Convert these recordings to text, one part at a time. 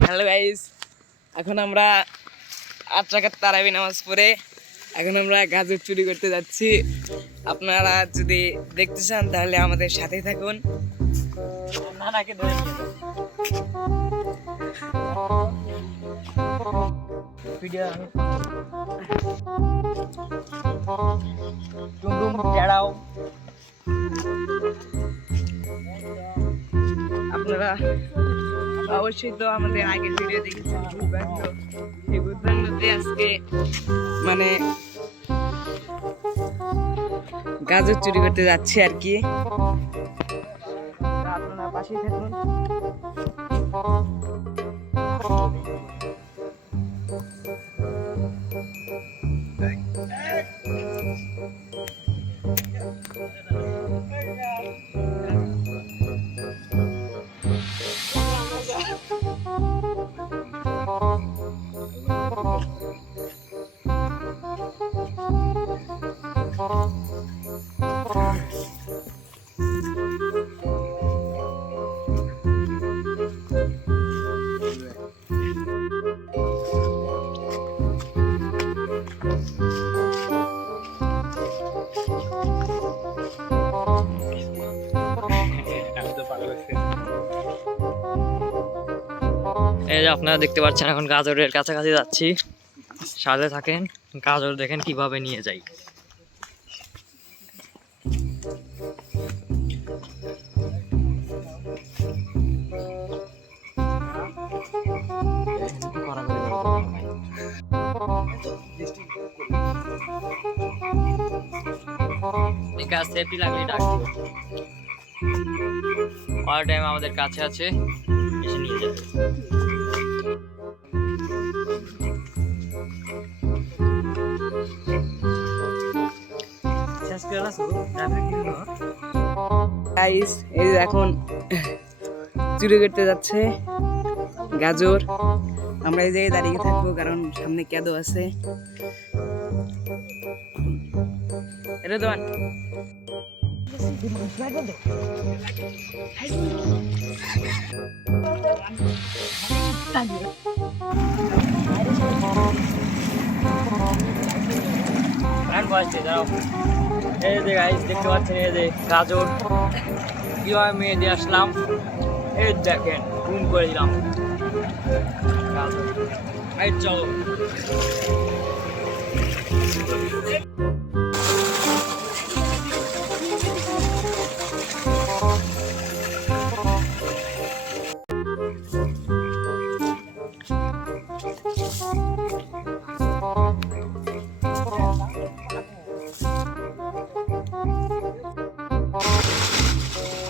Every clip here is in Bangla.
হ্যালো গাইস, এখন আমরা 8 রাকাত তারাবি নামাজ পড়ে এখন আমরা গাজর চুরি করতে যাচ্ছি। আপনারা যদি দেখতে চান তাহলে আমাদের সাথেই থাকুন। নানাকে ধরে ভিডিও টুমটুম টেড়াও। আপনারা অবশ্যই তো আমাদের আগের ভিডিও দেখেছেন ভূতবান্ধব। এই ভূতবান্ধবতে আজকে মানে গাজর চুরি করতে যাচ্ছি আর কি। আপনারা পাশেই থাকুন। এই যে আপনারা দেখতে পাচ্ছেন এখন গাজরের কাছাকাছি যাচ্ছি, সাথে থাকেন। গাজর দেখেন কিভাবে নিয়ে যাই। সেফটি লাগলে ডাক দিও। অল টাইম আমাদের কাছে আছে, এসে নিয়ে যাবে। গাইস, এই যে এখন চুরি করতে যাচ্ছে গাজর। আমরা এই জায়গায় দাঁড়িয়ে থাকবো কারণ সামনে কেদো আছে। এটা দোয়ান এই যে গাইস দেখতে পাচ্ছেন, এই যে গাজর কিভাবে মেয়ে দিয়ে আসলাম। এই দেখেন গুম করে দিলাম গাজর। এই চলো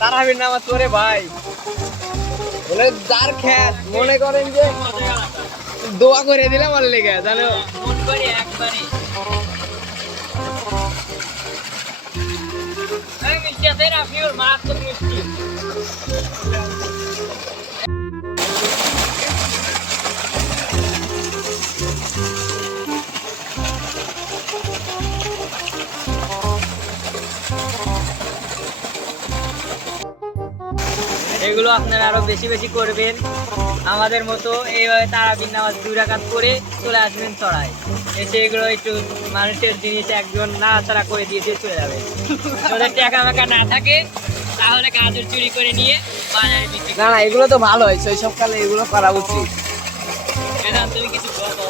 তারাবির নামাজ পড়ে ভাই বলে যার খেত মনে করেন যে দোয়া করে দিলাম আমার লেগে জানো মন করে একবারে এই মিষ্টি আছে না, পিওর মারাত্মক মিষ্টি। এগুলো আপনারা আরো বেশি বেশি করবেন আমাদের মতো। এইভাবে তারাবির নামাজ 2 রাকাত করে চলে আসবেন চড়ায়, এসে এগুলো একটু মানুষের জিনিস একজন নাড়াচাড়া করে দিয়ে চলে যাবে। ওদের টাকা মাকা না থাকে তাহলে গাজর চুরি করে নিয়ে বাজারে বিক্রি। না না, এগুলো তো ভালো হয়, শৈশব কালে এগুলো করা উচিত। তুমি কিছু বলো।